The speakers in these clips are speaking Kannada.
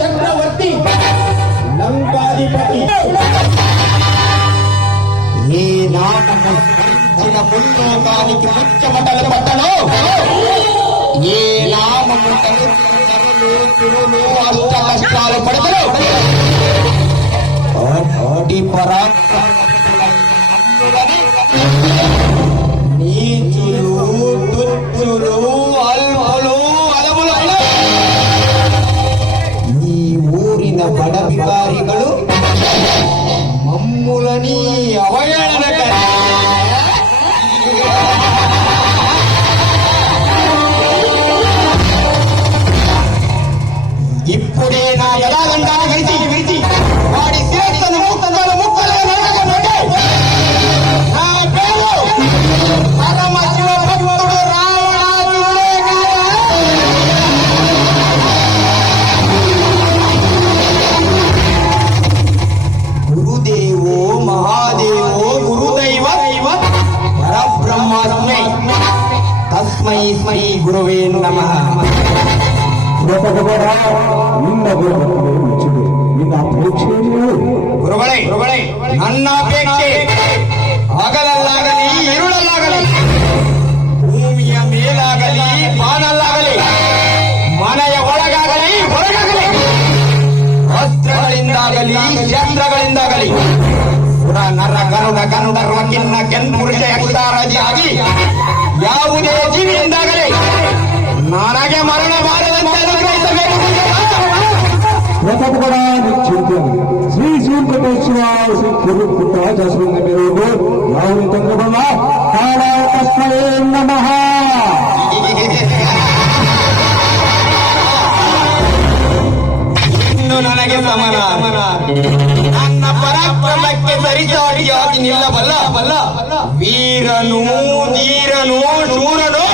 చక్రవర్తి లంకాధిపతి ఈ నామము పుణ్యోకానికి ముచ్చమటలు పట్టను ఏ నామము అష్ట కష్టాలు పడతలు నీచులు తుచ్చులు అల్పులు అలములు ఈ ఊరిన బడబికారిಗಳು మమ్ములని అవహేళన ఇప్పుడే నా ఎలాగంటా విడిచి వాడి శ్రేష్టను ముక్కలు ముక్కలుగా నరకగొట్టే నా పేరు పరమ శివ భక్తుడు రావణాసురుడే గురుదేవో మహాదేవో గురుదైవ పరబ్రహ్మాస్మై తస్మై శ్రీ గురవే నమః. ಗುರುಗಳೇ ನನ್ನ ಅಪೇಕ್ಷೆ ಹಗಲಲ್ಲಾಗಲಿ ಇರುಳಲ್ಲಾಗಲಿ ಭೂಮಿಯ ಮೇಲಾಗಲಿ ಬಾನಲ್ಲಾಗಲಿ ಮನೆಯ ಒಳಗಾಗಲಿ ಹೊರಗಾಗಲಿ ವಸ್ತ್ರಗಳಿಂದಾಗಲಿ ಶಸ್ತ್ರಗಳಿಂದಾಗಲಿ ಪುರ ನರ ಗರುಡ ಗರುಡ ಕಿನ್ನ ಕೆನ್ಪುರುಷ ಯಕ್ಷಾರಾಜಿ ಆಗಿ ಯಾವುದೇ ಜೀವಿಯಿಂದಾಗಲಿ ನನಗೆ ಮರಣ ಬಾರದಂತೆ ಅನುಗ್ರಹಿಸಬೇಕು. ಶ್ರೀ ಶ್ರೀಕಟೇಶ್ವರ ಶ್ರೀ ಗುರು ಪುಟ್ಟ ಜಸ್ವಿಂದ ಮೇರೆಗೂ ಯಾವುದೇ ತೊಂದರೆ ಬರಲ್ಲ. ಕಾಲಾಯ ತಸ್ಮೈ ನಮಃ. ಇನ್ನು ನನಗೆ ಸಮನ ನನ್ನ ಪರಾಕ್ರಮಕ್ಕೆ ಸರಿಸಾಟಿಯಾಗಿ ನಿಲ್ಲಬಲ್ಲ ವೀರನು ಧೀರನು ಶೂರನು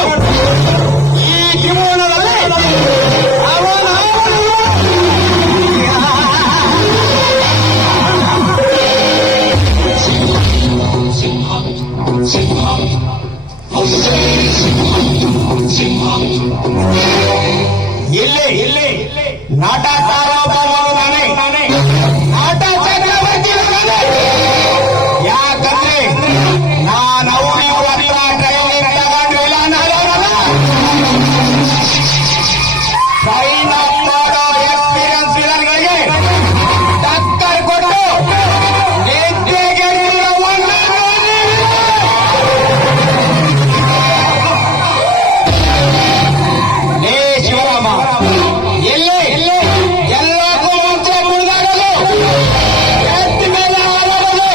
ಈ ಕಿಮೋನದಲ್ಲಿ ಇಲ್ಲಿ ನಾಟ ಸಾರ್ವಭೌಮನು ನಾನೇ ನಾಟ ಚಕ್ರವರ್ತಿ ನಾನೇ. ಯಾಕಂದ್ರೆ ನಾನು ಅವ್ರಿಗೂ ಹತ್ರ ಟ್ರೈನಿಂಗ್ ತಗೊಂಡಿಲ್ಲ ನಾನಲ್ಲ ಸೈನ್ ಅಪ್ ಮಾಡೋ ಎಕ್ಸ್ಪೀರಿಯನ್ಸ್ ವಿಲನ್ಗಳಿಗೆ ಟಕ್ಕರ್ ಕೊಟ್ಟು ನಿದ್ದೆಗೆ ಶಿವರಾಮ ಎಲ್ಲೇ ಎಲ್ಲಕ್ಕೂ ಮುಂಚೆ ಕುಳಿದಾಗಲು ಎತ್ತ ಮೇಲೆ ಆಡಲು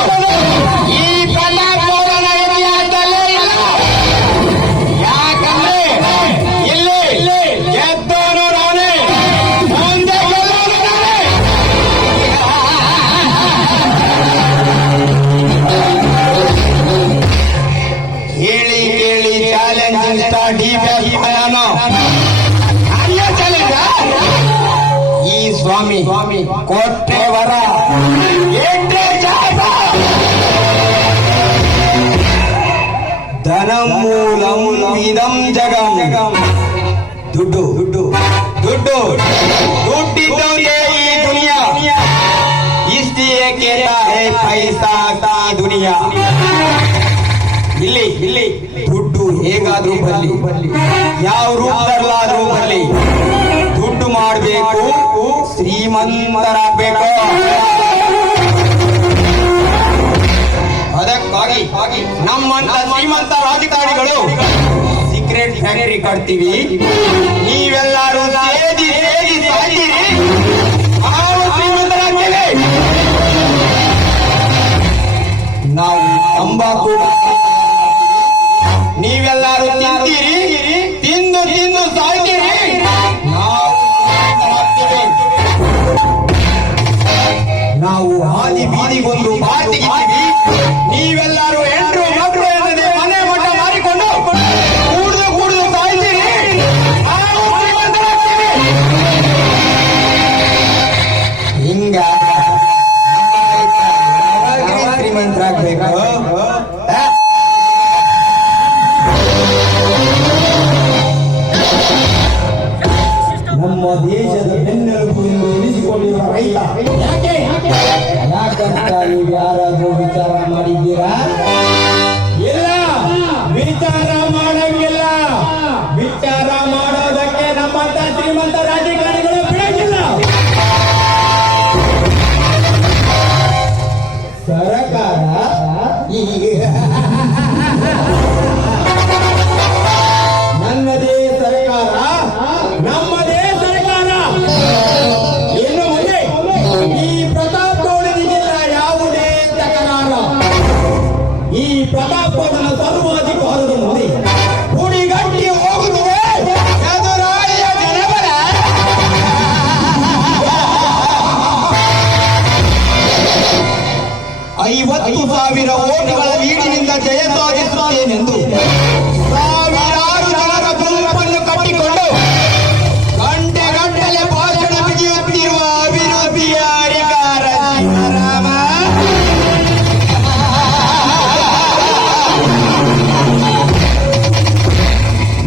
ಈ ಪಂಡಾಪುರನ ಇತಿಹಾಸದಲ್ಲೇ ಇಲ್ಲ. ಯಾಕಂದ್ರೆ ಇಲ್ಲಿ ಗೆದ್ದವನು ನಾನೇ, ಮುಂದೆ ಗೆಲ್ಲೋನು ನಾನೇ. ಹೇಳಿ ಕೇಳಿ ಚಾಲೆಂಜಿಂಗ್ ಸ್ಟಾರ್ ಡಿ ನಾನು ಈ ಸ್ವಾಮಿ ಕೊಟ್ಟೆ ವರ ಧನಮೂಲಂ ಇದಂ ಜಗಂ. ದುಡ್ಡು ದುಡ್ಡು ದುಡ್ಡು ದುಡ್ಡಿದ್ದವೇ ಈ ದುನಿಯಾ. ಇಸ್ಲಿಯೇ ಕೇಳ್ತಾ ಹೇ ಪೈಸಾ ಕಾ ದುನಿಯಾ. ಇಲ್ಲಿ ದುಡ್ಡು ಹೇಗಾದ್ರೂ ಬರಲಿ, ಯಾವ ರೂಪದಲ್ಲಾದ್ರೂ ಬರಲಿ, ದುಡ್ಡು ಮಾಡಬೇಕು, ಶ್ರೀಮಂತರಾಗಬೇಕು. ಅದಕ್ಕಾಗಿ ನಮ್ಮಂತ ಶ್ರೀಮಂತ ರಾಜಕಾರಣಿಗಳು ಸೀಕ್ರೆಟ್ ಫ್ಯಾಕ್ಟರಿ ಕಟ್ತೀವಿ. ನೀವೆಲ್ಲರೂ ಸೇದಿ ಸಾಯ್ತೀರಿ, ನಾವು ಶ್ರೀಮಂತರಾಗ್ತೇವೆ. ನಾವು ತಂಬಾಕು ನೀವೆಲ್ಲರೂ ತಿಂತೀರಿ, ತಿಂದು ಸಾಯ್ತೀರಿ, ನಾವು ಹಾದಿ ಬೀದಿಗೊಂದು ಬಾತಿಗಿದ್ದೀವಿ. ನೀವೆಲ್ಲರೂ ಹೆಂಡ್ರು ಮಕ್ಕಳು ಎನ್ನದೆ ಮನೆ ಮಠ ಮಾರಿಕೊಂಡು ಕೂಡಿದು ಸಾಯ್ತೀರಿ, ಹಿಂಗ ಶ್ರೀಮಂತರಾಗ್ಬೇಕು. ಪ್ರತಾಪನ ಸರ್ವಾಧಿಕಾರದ ಮುಂದೆ ಹುಡಿಗಟ್ಟಿ ಹೋಗುತ್ತದೆ ಎದುರಾಳಿಯ ಜನಬಲ. 50,000 ಓಟುಗಳ ಲೀಡಿನಿಂದ ಜಯ ಸಾಧಿಸುತ್ತೇನೆಂದು ಸಾವಿರಾರು ಜನರ ಗುಂಪನ್ನು ಕಟ್ಟಿಕೊಂಡು ಗಂಟೆಗಟ್ಟಲೆ ಭಾಷಣ ಬಿಗಿಯುತ್ತಿರುವ ಅಭಿವೃದ್ಧಿಯ ಅಧಿಕಾರ ಶಿವರಾಮ.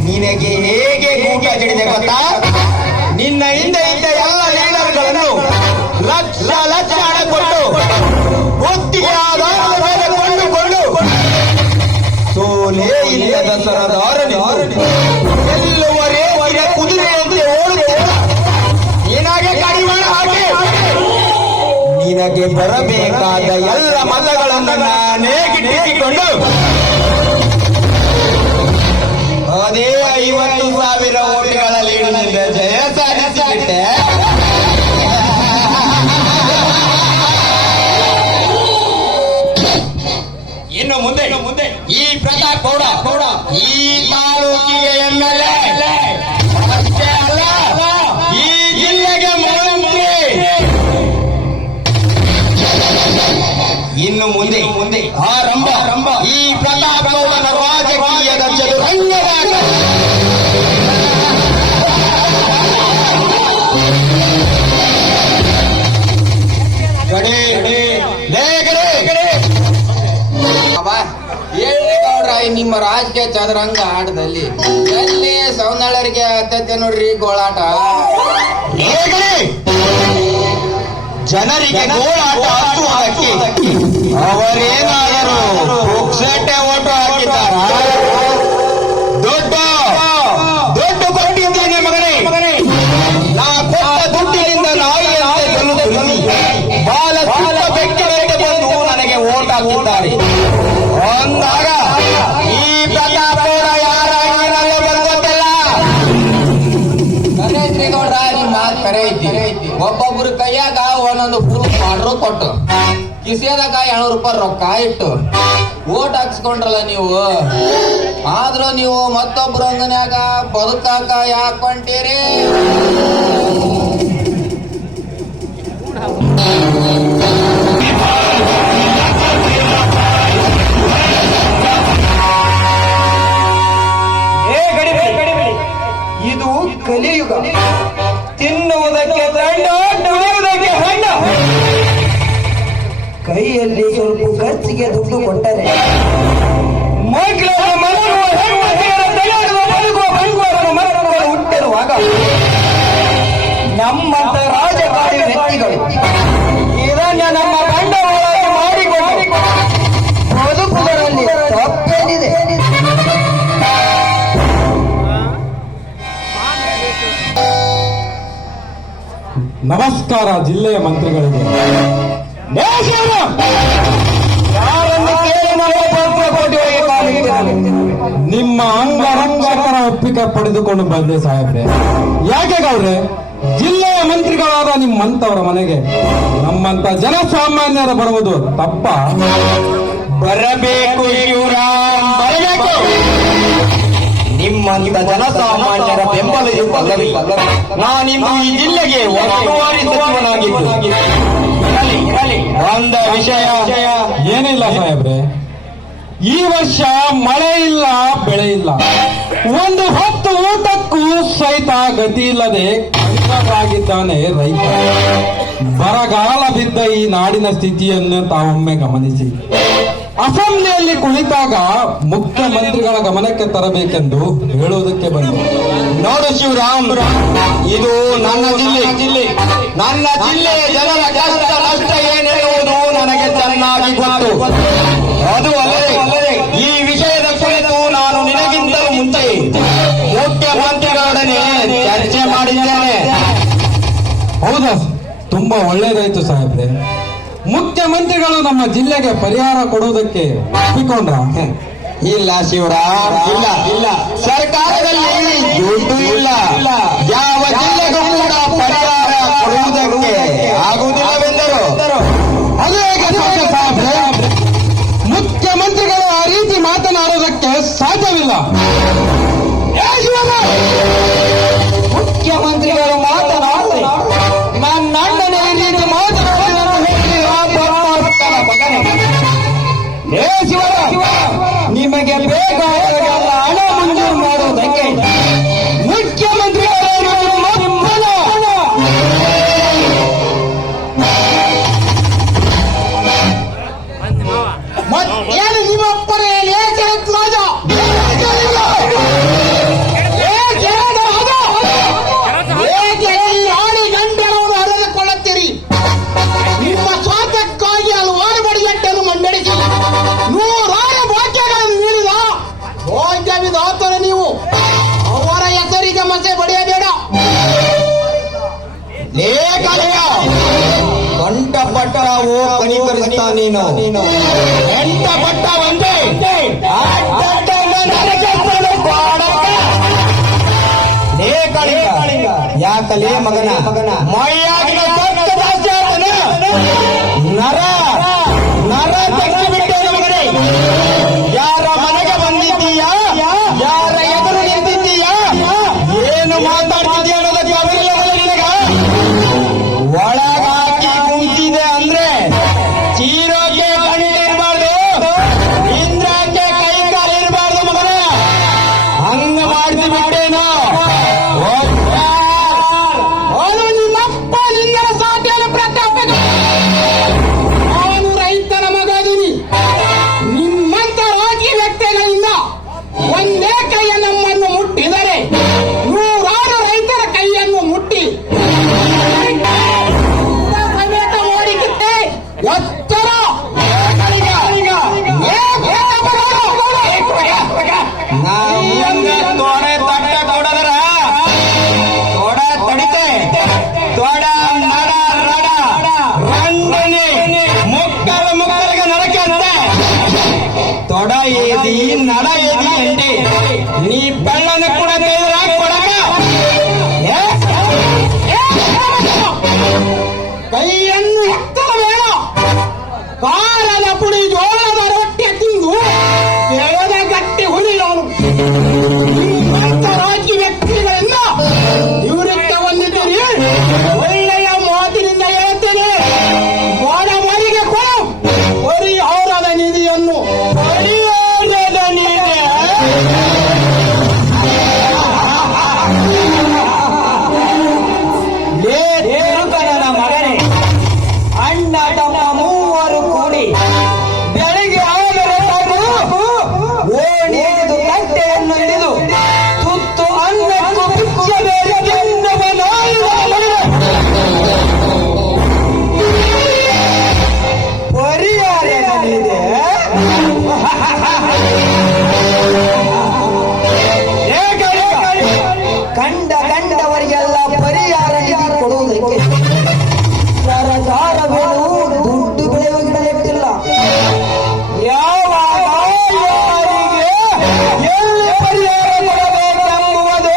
ನಿನಗೆ ಹೇಗೆ ಕೂಟ ಜಡಿದೆ ಗೊತ್ತಾ? ನಿನ್ನ ಹಿಂದೆ ಇದ್ದ ಎಲ್ಲ ಲೀಡರ್ಗಳನ್ನು ಲಕ್ಷ ಲಕ್ಷ ಹಣ ಕೊಟ್ಟು ಒತ್ತಿಗೆ ಆಧಾರದ ಮೇಲೆ ಕೊಂಡುಕೊಂಡು ಸೋಲೇ ಇಲ್ಲದ ಸರದಾರನೆ ಎಲ್ಲುವರೇ ಕುದುರೆಯಂತೆ ಓಡುತ್ತಿದ್ದ ನಿನಗೆ ಕಡಿವಾಣ ಹಾಕಿ ನಿನಗೆ ಬರಬೇಕಾದ ಎಲ್ಲ ಮಲ್ಲಗಳನ್ನು ನಾನೇ ಗಿಟ್ಟಿಸಿಕೊಂಡು ಅದೇ 50,000 ಓಟುಗಳ ಲೀಡಿನಿಂದ ಜಯ ಸಾಧಿಸಿಬಿಟ್ಟೆ. ಇನ್ನು ಮುಂದೆ ಈ ಪ್ರತಾಪ್ ಗೌಡ ಈ ತಾಲೂಕಿಗೆ MLA ಅಷ್ಟೇ ಅಲ್ಲ, ಈ ಜಿಲ್ಲೆಗೆ ಮಂತ್ರಿ. ಇನ್ನು ಮುಂದೆ ಆರಂಭ ಈ ಪ್ರತಾಪ್ ಗೌಡನ ರಾಜಕೀಯದ ಚದುರಂಗದ ನಿಮ್ಮ ರಾಜಕೀಯ ಚದುರಂಗ ಆಟದಲ್ಲಿ ಎಲ್ಲಿ ಸೌಂದರ್ಯರಿಗೆ ಅತ್ಯಂತ ನೋಡ್ರಿ ಗೋಳಾಟ. ಜನರಿಗೆ ಗೋಳಾಟ ಹಚ್ಚುವುದಕ್ಕೆ ಅವರೇನಾದರೂ ಪುಕ್ಸಟ್ಟೆ ಓಟು ಹಾಕಿದ್ದಾರ? ದೊಡ್ಡ ಕೊಟ್ಟಿದ್ದೇನೆ ಮಗನೇ. ನಾ ಕೊಟ್ಟ ದುಡ್ಡಿನಿಂದ ನಾಯಿ ಬಾಲ ಬೆಕ್ಕರಂತೆ ಬಂದು ನನಗೆ ಓಟ್ ಹಾಕಿದ್ದಾರೆ ಅಂದಾಗ ಈ ಪ್ರತಾಪ್ ಗೌಡ ಯಾರ ಅಂಗಿನಲ್ಲೇ ಬಂದಿಲ್ಲ. ಕರೆ ಶ್ರೀಗೌಡ್ರ ನಿಮ್ ಮಾತು ಕರೆ ಐತಿ. ಒಬ್ಬೊಬ್ರು ಕೈಯಾಗ ಒಂದೊಂದು ಪ್ರೂಫ್ ಮಾಡ್ರು ಕೊಟ್ಟು ಕಿಸೆದಾಗ 200 ರೂಪಾಯಿ ರೊಕ್ಕ ಇಟ್ಟು ಓಟ್ ಹಾಕ್ಸ್ಕೊಂಡ್ರಲ್ಲ ನೀವು. ಆದ್ರೂ ನೀವು ಮತ್ತೊಬ್ರು ಅಂಗನ್ಯಾಗ ಬದುಕಾಕ ಯಾಕೆ ಹೊಂಟೀರಿ? ಇದು ಕಲಿಯುಗ. ತಿನ್ನುವುದಕ್ಕೆ ದಂಡ, ನುಡಿಯುವುದಕ್ಕೆ ಹಣ್ಣ. ಕೈಯಲ್ಲಿ ಸ್ವಲ್ಪ ಖರ್ಚಿಗೆ ದುಡ್ಡು ಕೊಟ್ಟರೆ ಮಕ್ಕಳ ಮಲಗುವ ಹೆಣ್ಮಕ್ಳಿಯರ ತಲೆಯಾಡುವ ಬದುಕುವ ಮಕ್ಕಳು ಹುಟ್ಟಿರುವಾಗ ನಮ್ಮಂತ ರಾಜಕಾರಣಿ ವ್ಯಕ್ತಿಗಳು ಇದನ್ನ ನಮ್ಮ ಬಂಡವಾಳ ಮಾಡಿಕೊಂಡು ಬದುಕುಗಳಲ್ಲಿ ತಪ್ಪೇನಿದೆ? ನಮಸ್ಕಾರ ಜಿಲ್ಲೆಯ ಮಂತ್ರಿಗಳಿಗೆ. ನಿಮ್ಮ ಅಂಗರಕ್ಷಕರ ಒಪ್ಪಿಗೆ ಪಡೆದುಕೊಂಡು ಬಂದೆ ಸಾಹೇಬ್ರೆ. ಯಾಕೆ ಗೌಡ್ರೆ, ಜಿಲ್ಲೆಯ ಮಂತ್ರಿಗಳಾದ ನಿಮ್ಮಂತವರ ಮನೆಗೆ ನಮ್ಮಂತ ಜನಸಾಮಾನ್ಯರು ಬರುವುದು ತಪ್ಪ? ಬರಬೇಕು ಶಿವರಾಮ್, ಬರಬೇಕು. ನಿಮ್ಮಂತ ಜನಸಾಮಾನ್ಯರ ಬೆಂಬಲ ಇರುವುದಲ್ಲದೆ ನಾನಿಂದು ಈ ಜಿಲ್ಲೆಗೆ ಒತ್ತುವರಿ ಸಚಿವನಾಗಿದ್ದು ಒಂದ ವಿಷಯ ಏನಿಲ್ಲ ಸಾಹೇಬ್ರೆ, ಈ ವರ್ಷ ಮಳೆ ಇಲ್ಲ, ಬೆಳೆ ಇಲ್ಲ, ಒಂದು ಹೊತ್ತು ಊಟಕ್ಕೂ ಸಹಿತ ಗತಿ ಇಲ್ಲದೆ ಕಂಗಾಲಾಗಿದ್ದಾನೆ ರೈತ. ಬರಗಾಲ ಬಿದ್ದ ಈ ನಾಡಿನ ಸ್ಥಿತಿಯನ್ನು ತಾವೊಮ್ಮೆ ಗಮನಿಸಿ. ಅಸೆಂಬ್ಲಿಯಲ್ಲಿ ಕುಳಿತಾಗ ಮುಖ್ಯಮಂತ್ರಿಗಳ ಗಮನಕ್ಕೆ ತರಬೇಕೆಂದು ಹೇಳುವುದಕ್ಕೆ ಬಂದು. ನೋಡು ಶಿವರಾಮ್, ಇದು ನನ್ನ ಜಿಲ್ಲೆ. ನನ್ನ ಜಿಲ್ಲೆಯ ಜನರ ಕಷ್ಟ ನಷ್ಟ ಏನೆನ್ನುವುದು ನನಗೆ ಚೆನ್ನಾಗಿ ಗೊತ್ತು. ಅದು ಅಲ್ಲದೆ ಈ ವಿಷಯದ ಕುರಿತು ನಾನು ನಿನಗಿಂತಲೂ ಮುಂಚೆ ಮುಖ್ಯಮಂತ್ರಿಗಳೊಡನೆ ಚರ್ಚೆ ಮಾಡಿದ್ದೇನೆ. ಹೌದಾ? ತುಂಬಾ ಒಳ್ಳೇದಾಯ್ತು ಸಾಹೇಬ್ರೆ. ಮುಖ್ಯಮಂತ್ರಿಗಳು ನಮ್ಮ ಜಿಲ್ಲೆಗೆ ಪರಿಹಾರ ಕೊಡುವುದಕ್ಕೆ ಒಪ್ಪಿಕೊಂಡ್ರ? ಇಲ್ಲ ಶಿವರಾಮ್, ಇಲ್ಲ. ಸರ್ಕಾರದಲ್ಲಿ ದುಡ್ಡು ಇಲ್ಲ. ಯಾವ ಜಿಲ್ಲೆಗೂ ಕೂಡ ಪರಿಹಾರ ಕೊಡುವುದಕ್ಕೆ ಆಗುವುದಿಲ್ಲವೆಂದರು. ಅದು ಹೇಗೆ ಸಾಹೇಬ್ರೆ? ಮುಖ್ಯಮಂತ್ರಿಗಳು ಆ ರೀತಿ ಮಾತನಾಡುವುದಕ್ಕೆ ಸಾಧ್ಯವಿಲ್ಲ. ಮುಖ್ಯಮಂತ್ರಿಗಳು ಮಾತನಾಡಿ ನನ್ನ ಅಣ್ಣನೇ ಈ ರೀತಿ ಮಾತನಾಡಿದ ನಿಮಗೆ ಬೇಕಾದ ಹಣ ಮಂಜೂರು ಮಾಡುವುದಕ್ಕೆ ಮುಖ್ಯಮಂತ್ರಿಗಳು ಏನು ನಿಮ್ಮಪ್ಪನೇ ರಾಜ ಆಡಿ ಗಂಟೆರವರು ಹರಿದುಕೊಳ್ಳುತ್ತೀರಿ. ನಿಮ್ಮ ಸ್ವಾರ್ಥಕ್ಕಾಗಿ ಹಲವಾರು ಬಡಿಗಟ್ಟನ್ನು ಮಂಡಳಿಸಿ ನೂರಾರು ವಾಕ್ಯಗಳನ್ನು ನೀಡಿದ ಭೋಗ್ಯವಿದಾತರು ನೀವು. ಅವರ ಹೆಸರಿಗೆ ಮಸೆ ಬಡಿಯಬೇಡ. ಕಂಠಪಟ್ಟವು ಕನಿಕರಿಸ್ತಾ ನೀನು ಕಂಠಪಟ್ಟ ಒಂದೇ ಯಾಕಲೇ ಮಗನ ಮೈಯಾಗಿನ ನರ ನರ ತೆಗೆದುಬಿಟ್ಟೇನು ಮಗನೇ. ಯಾರ ಮನೆಗೆ ಬಂದಿದ್ದೀಯಾ, ಯಾರ ಎದುರು ನಿಂತಿದ್ದೀಯಾ, ಏನು ಮಾತಾಡ್ತಿದ್ದೀಯ ಅನ್ನೋದಕ್ಕೆ ಅವರಿಲ್ಲ ನಿನಗ. ಒಳಗಾಕಿ ಕುಂತಿದೆ ಅಂದ್ರೆ ಚೀರೋಕೆ ಕಣ್ಣಿರಬಾರ್ದು, ಇಂದ್ರಕ್ಕೆ ಕೈ ಕಾಲಿರಬಾರ್ದು ಮಗನ. ಹಂಗ ಮಾಡ್ತಿ ಬಿಟ್ಟೇನು. ಅವನು ನಿಮ್ಮಪ್ಪ ನಿಂಗನ ಸಾಟಿಯನ್ನು ಪ್ರತಾಪ. ಅವನು ರೈತನ ಮಗ ಅದೀನಿ. ನಿಮ್ಮಂತ ರಾಜಕೀಯ ವ್ಯಕ್ತಿಗಳಿಂದ ಒಂದೇ ಕೈಯ ನಮ್ಮನ್ನು ಮುಟ್ಟಿದರೆ ನೂರಾರು ರೈತರ ಕೈಯನ್ನು ಮುಟ್ಟಿ ಸಮೇತ ಓಡಿಸುತ್ತೆ. ಎತ್ತರ ತೊಡೆ ತಟ್ಟ ಕೊಡದರ ತೊಡ ತಡಿತೆ ತೊಡ ನಡ ರಡ ರಂಡನೆ ಮುಕ್ಕರ ಮುಕ್ಕರಿಗೆ ನಡಕೆ ಅಂತ ತೊಡ ಏದಿ ನಡ ಏದಿ ಅಂಡಿ ನೀ ಬೆಳ್ಳನ ಕೂಡ ತೆಗೆದ್ರ ಕೊಡಕ ಕೈಯನ್ನು ಎತ್ತರ ಬೇಡ. ಕಾರದ ಪುಡಿ ಜೋಳದ ರೊಟ್ಟೆ ತಿಂದು ಬೆಳೆದ ಗಟ್ಟಿ ಹುಲಿಯೋನು. ರಾಜಕೀಯ ವ್ಯಕ್ತಿಗಳಿಂದ ನಿವೃತ್ತ ಹೊಂದಿದ್ದೀರಿ. ಒಳ್ಳೆಯ ಮಾತಿನಿಂದ ಹೇಳ್ತೇನೆ, ಬಡವರಿಗೆ ಕೊಡು ಪರಿಹಾರದ ನಿಧಿಯನ್ನು. ಪರಿಹಾರದ ನಿಧಿ ತಿರುಕನ ಮಗನೇ. ಅಣ್ಣ ತಮ್ಮ ಮೂವರು ಕೂಡಿ ಬೆಳಿಗ್ಗೆ ಆದರೆ ಓಣಿದು ಕಟ್ಟೆಯನ್ನು ಹಿಡಿದು ತುತ್ತು ಅನ್ನಕ್ಕೂ ಬಿಚ್ಚಬೇಡಿ ತಿನ್ನವ ನಾಯಿಗಳ ಪರಿಹಾರವಿದೆ. ಕಂಡವರಿಗೆಲ್ಲ ಪರಿಹಾರ ನಿಧಿ ಕೊಡುವುದಕ್ಕೆ ಸರ್ಕಾರವೇನು ದುಡ್ಡು ಬೆಳೆಯುವ ಗಿಡ ನೆಟ್ಟಿಲ್ಲ. ಯಾವಾಗ ಯಾರಿಗೆ ಎಲ್ಲಿ ಪರಿಹಾರ ಕೊಡಬೇಕೆಂಬುವುದು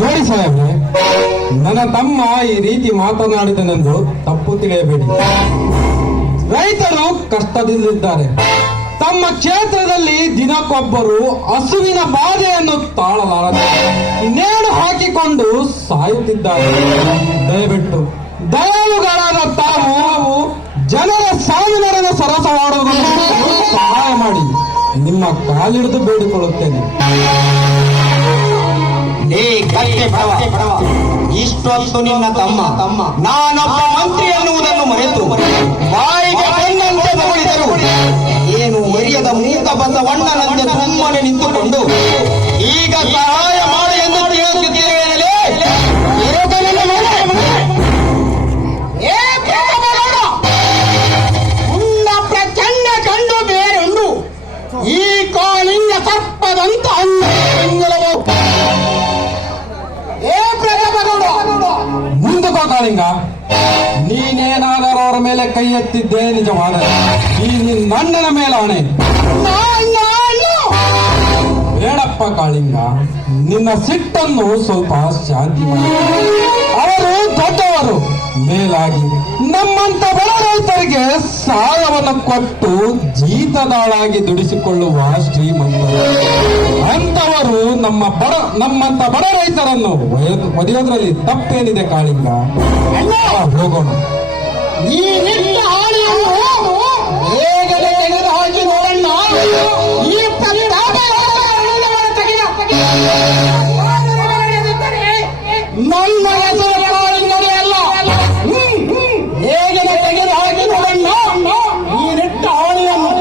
ನೋಡಿ ಸಾಹೇಬ್ರೆ, ನನ್ನ ತಮ್ಮ ಈ ರೀತಿ ಮಾತನಾಡಿದನೆಂದು ತಪ್ಪು ತಿಳಿಯಬೇಡಿ. ರೈತರು ಕಷ್ಟದಲ್ಲಿದ್ದಾರೆ. ತಮ್ಮ ಕ್ಷೇತ್ರದಲ್ಲಿ ದಿನಕ್ಕೊಬ್ಬರು ಹಸುವಿನ ಬಾಧೆಯನ್ನು ತಾಳಲಾರದೆ ನೇಣು ಹಾಕಿಕೊಂಡು ಸಾಯುತ್ತಿದ್ದಾರೆ. ದಯವಿಟ್ಟು ದಯಾಳುಗಳಾದ ತಾವು ಜನರ ಸಾವಿನ ಸರಸವಾಡುವುದನ್ನು ಸಹಾಯ ಮಾಡಿ ನಿಮ್ಮ ಕಾಲಿಡಿದು ಬೇಡಿಕೊಳ್ಳುತ್ತೇನೆ. ಇಷ್ಟೊತ್ತು ನಿನ್ನ ತಮ್ಮ ನಾನೊಬ್ಬ ಮಂತ್ರಿ ಎನ್ನುವುದನ್ನು ಮರೆತು ಬಾಯಿಗೆ ಬಂದಂತೆ ನೋಡಿದರು. ಏನು ಮರ್ಯದ ಮೂಕ ಬಸವಣ್ಣನಂತೆ ಸುಮ್ಮನೆ ನಿಂತುಕೊಂಡು ಈಗ ಸಹಾಯ ಮಾಡಿ ಎಂದು ತಿಳಿಯುತ್ತಿದ್ದೇವೆ. ಪ್ರಚಂಡ ಕಂಡು ಬೇರುಂಡು ಈ ಕಾಲಿಂಗ ಸರ್ಪದಂತ ಮುಂದಕ್ಕೋ ಕಾಳಿಂಗ, ನೀನೇನಾದರೂ ಅವರ ಮೇಲೆ ಕೈ ಎತ್ತಿದ್ದೇ ನಿಜವಾದರೆ ಈ ನಿನ್ನ ಅಣ್ಣನ ಮೇಲೆ ಆಣೆ. ಬೇಡಪ್ಪ ಕಾಳಿಂಗ, ನಿನ್ನ ಸಿಟ್ಟನ್ನು ಸ್ವಲ್ಪ ಶಾಂತಿ ಮಾಡಿ. ಅವರು ದೊಡ್ಡವರು, ಮೇಲಾಗಿ ನಮ್ಮಂತ ಬಡ ರೈತರ ಸಾಲವನ್ನು ಕೊಟ್ಟು ಜೀತದಾಳಾಗಿ ದುಡಿಸಿಕೊಳ್ಳುವ ಶ್ರೀಮಂತರು. ಅಂತವರು ನಮ್ಮಂತ ಬಡ ರೈತರನ್ನು ಒದೆಯೋದ್ರಲ್ಲಿ ತಪ್ಪೇನಿದೆ ಕಾಳಿಂಗ? ಹೋಗೋಣ. ಈ ನಿಟ್ಟ ಹಾಳೆಯನ್ನು ಬೇಗನೆ ತೆಗೆದು ಹಾಕಿ ನೋಡಣ್ಣ. ಈ ನನ್ನ ಹೆಸರು ಕಾಳಿಂಗನೇ ಅಲ್ಲ. ಬೇಗನೆ ತೆಗೆದು ಹಾಕಿ ನೋಡಣ್ಣ ಈ ನಿಟ್ಟ ಹಾಳೆಯನ್ನು.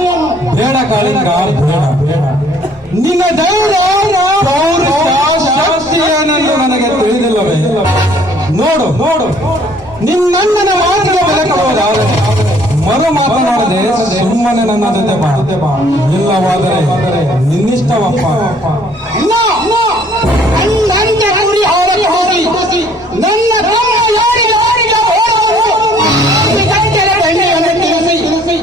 ಬೇಡ ಕಾಳಿಂಗ, ಬೇಡ. ನಿನ್ನ ಧೈರ್ಯ ಶಕ್ತಿ ಏನೆಂದು ನನಗೆ ತಿಳಿದಿಲ್ಲವೇ? ನೋಡು ನಿನ್ನಣ್ಣನ ಮಾತಿಗೆ ಬೆಳಕಬಹುದಾದರೆ ಮರು ಮಾತನಾಡದೆ ಸುಮ್ಮನೆ ನನ್ನ ಜೊತೆ ಬಾ. ಇಲ್ಲವಾದರೆ ನಿನ್ನಿಷ್ಟವಪ್ಪ. ನನ್ನ ಗುರಿ ಹಾಳಕ್ಕೆ ಹೋಗಿ ನನ್ನ ತಮ್ಮ ಯಾರಿಗೆ ತಿಳಿಸಿ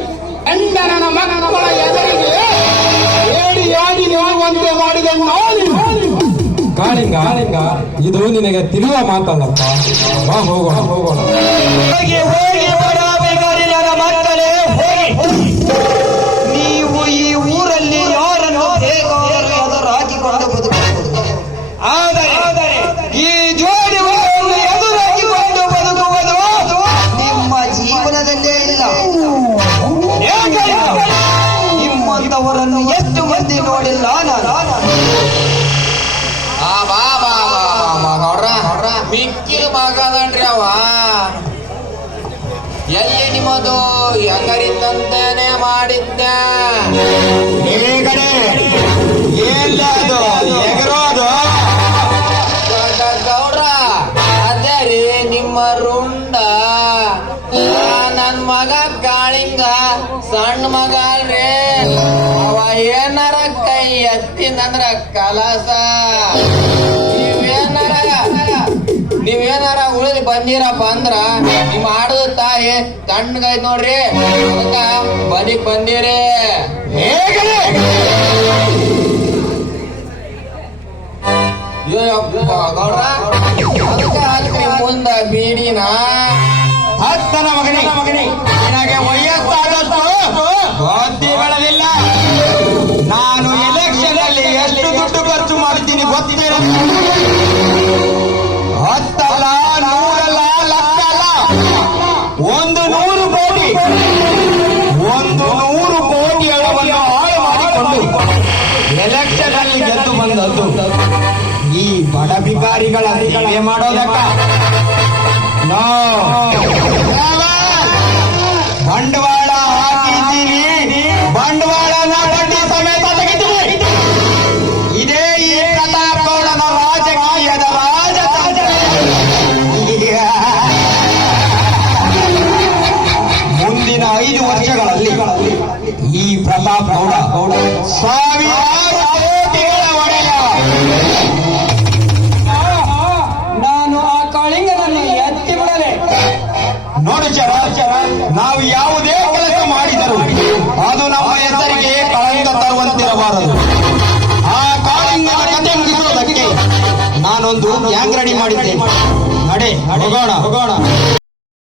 ಅಣ್ಣನ ಮಕ್ಕಳ ಎದುರಿಗೆ ಏಡಿಯಾಗಿ ನಿಲ್ಲುವಂತೆ ಮಾಡಿದ ನಾನು. ಕಾಳಿಂಗ, ಇದು ನಿನಗೆ ತಿಳಿಯುವ ಮಾತಲ್ಲಪ್ಪ. ಬಾ, ಹೋಗೋಣ. ಹೋಗಿ ಬರಬೇಕಾದ್ರೆ ನನ್ನ ಮಕ್ಕಳೇ ಹೋಗಿ. ನೀವು ಈ ಊರಲ್ಲಿ ಯಾರನ್ನು ಬೇಕಾದರೂ ಎದುರಾಕಿಕೊಂಡು ಬದುಕಬಹುದು. ಆದರೆ ಈ ಜೋಡಿಗಳನ್ನು ಎದುರಾಕಿಕೊಂಡು ಬದುಕುವುದು ನಿಮ್ಮ ಜೀವನದಲ್ಲೇ ಇಲ್ಲ. ನಿಮ್ಮಂತವರನ್ನು ಎಷ್ಟು ಮಂದಿ ನೋಡಿಲ್ಲ ನಾನು. ಗೌಡ್ರ ಮಿಕ್ಕಿದ ಮಗದನ್ರಿ ಅವ. ಎಲ್ಲಿ ನಿಮ್ಮದು ಹೆಂಗರಿದ್ದಂತೇನೆ ಮಾಡಿದ್ದೆ. ಎಲ್ಲ ಅದು ಎಗರೋದು ಗೌಡ್ರ ಅದೇ ರೀ ನಿಮ್ಮ ರುಂಡ. ನನ್ ಮಗ ಕಾಳಿಂಗ ಸಣ್ಣ ಮಗ ಅಲ್ರಿ. ಅವ ಏನಾರ ಕೈ ಎತ್ತಿನಂದ್ರ ಕಲಸ. ನೀವೇನಾರ ಉಳಿದು ಬಂದಿರಪ್ಪ ಅಂದ್ರ ನಿಮ್ ಆಡದ ತಾಯಿ ತಣ್ಣಗೈತ್ ನೋಡ್ರಿ. ಅದಕ್ಕ ಬದಿಕ್ ಬಂದಿರಿ. ಗೌಡ್ರ ಅದಕ್ಕ ಹಾಕ್ರಿ ಮುಂದ ಬೀಡಿನ. ಹತ್ತನ ಮಗನೇ ನಿನಗೆ ವಯಸ್ಸಾದಷ್ಟು ಬುದ್ಧಿಗಳಲಿಲ್ಲ. ನಾನು ಎಲೆಕ್ಷನ್ ಅಲ್ಲಿ ಎಷ್ಟು ದುಡ್ಡು ಖರ್ಚು ಮಾಡ್ತೀನಿ ಗೊತ್ತಿಲ್ಲ. ಹತ್ತಲ್ಲ, ನೂರಲ್ಲ, ಲಕ್ಷ ಅಲ್ಲ, 100 ಕೋಟಿ ಹಣವನ್ನು ಹಾಳು ಮಾಡಿಕೊಂಡು ಎಲೆಕ್ಷನ್ ಅಲ್ಲಿ ಗೆದ್ದು ಬಂದದ್ದು ಈ ಬಡ ಬಿಕಾರಿಗಳ ಸೇವೆ ಮಾಡೋದಕ್ಕ. ಬಂಡವಾಳ ಹಾಕಿದ್ದೀವಿ, ಬಂಡವಾಳನ ಬಡ್ಡಿ ಸಮೇತ ತೆಗಿತೀವಿ. ಇದೇ ಈ ಪ್ರತಾಪ್ ಗೌಡನ ರಾಜಕೀಯದ ಮುಂದಿನ 5 ವರ್ಷಗಳಲ್ಲಿ ಈ ಪ್ರತಾಪ್ ಗೌಡ ಸಾವಿರಾರು ಕೋಟಿಗಳ ಒಡೆಯ. ನಾನು ಆ ಕಾಳಿಂಗನನ್ನು ಎತ್ತಿ ಬಿಡಲೆ. ನೋಡು ಚರ, ನಾವು ಯಾವುದೇ ಕೆಲಸ ಮಾಡಿದರೂ ಅದು ನಮ್ಮ ಹೆಸರಿಗೆ ಕಳಂಕ ತರುವಂತಿರಬಾರದು. ಆ ಕಾಳಿಂಗನ ಕತೆ ಮುಗಿಸೋದಕ್ಕೆ ನಾನೊಂದು ಗ್ಯಾಂಗ್ ರೆಡಿ ಮಾಡಿದ್ದೇನೆ. ನಡೆ ಹೋಗೋಣ.